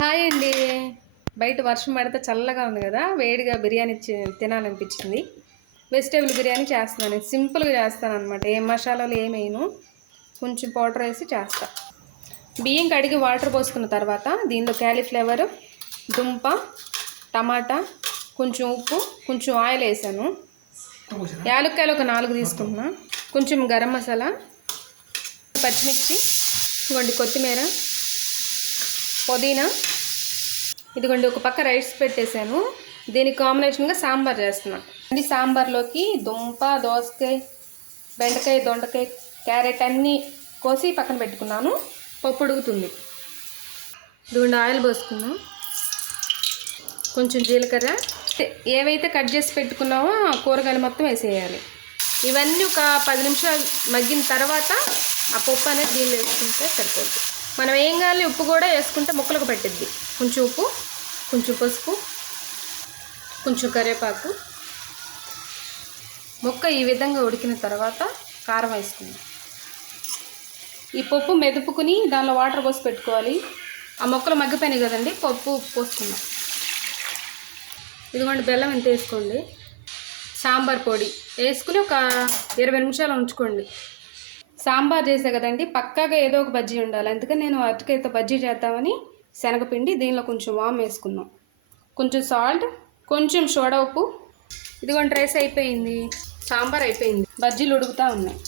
Hi అండి. బయట వర్షం పడితే చల్లగా ఉంది కదా, వేడిగా బిర్యానీ తినాలనిపించింది. వెజిటేబుల్ బిర్యానీ చేస్తున్నాను. సింపుల్గా చేస్తాను అనమాట. ఏం మసాలాలు ఏమేను, కొంచెం పౌడర్ వేసి చేస్తా. బియ్యం కడిగి వాటర్ పోసుకున్న తర్వాత దీనిలో క్యాలీఫ్లవర్, దుంప, టమాటా, కొంచెం ఉప్పు, కొంచెం ఆయిల్ వేసాను. యాలక్కాయలు ఒక 4 తీసుకుంటున్నా. కొంచెం గరం మసాలా, పచ్చిమిర్చి, ఇంకోండి కొత్తిమీర, పుదీనా. ఇదిగోండి ఒక పక్క రైస్ పెట్టేశాను. దీనికి కాంబినేషన్గా సాంబార్ చేస్తున్నా. ఈ సాంబార్లోకి దుంప, దోసకాయ, బెండకాయ, దొండకాయ, క్యారెట్ అన్నీ కోసి పక్కన పెట్టుకున్నాను. పప్పు ఉడుకుతుంది. ఇదిగోండి ఆయిల్ పోసుకున్నాం. కొంచెం జీలకర్ర, ఏవైతే కట్ చేసి పెట్టుకున్నామో కూరగాయలు మొత్తం వేసేయాలి. ఇవన్నీ ఒక 10 నిమిషాలు మగ్గిన తర్వాత ఆ పప్పు అనేది దీనిలో వేసుకుంటే సరిపోద్ది. మనం ఏం కావాలి ఉప్పు కూడా వేసుకుంటే ముక్కలకు పట్టిద్ది. కొంచెం ఉప్పు, కొంచెం పసుపు, కొంచెం కరివేపాకు. ముక్క ఈ విధంగా ఉడికిన తర్వాత కారం వేసుకుందాం. ఈ పప్పు మెదుపుకుని దానిలో వాటర్ పోసి పెట్టుకోవాలి. ఆ ముక్కలు మగ్గిపోయినాయి కదండి, పప్పు పోసుకుందాం. ఇదిగోండి బెల్లం ఎంత వేసుకోండి. సాంబార్ పొడి వేసుకుని ఒక 20 నిమిషాలు ఉంచుకోండి. సాంబార్ చేసే కదండి, పక్కాగా ఏదో ఒక బజ్జీ ఉండాలి. అందుకని నేను అటుకైతే బజ్జీ చేద్దామని శనగపిండి, దీనిలో కొంచెం వామ్ వేసుకున్నాం, కొంచెం సాల్ట్, కొంచెం సోడా ఉప్పు. ఇదిగోండి రైస్ అయిపోయింది, సాంబార్ అయిపోయింది, బజ్జీలు ఉడుకుతూ ఉన్నాయి.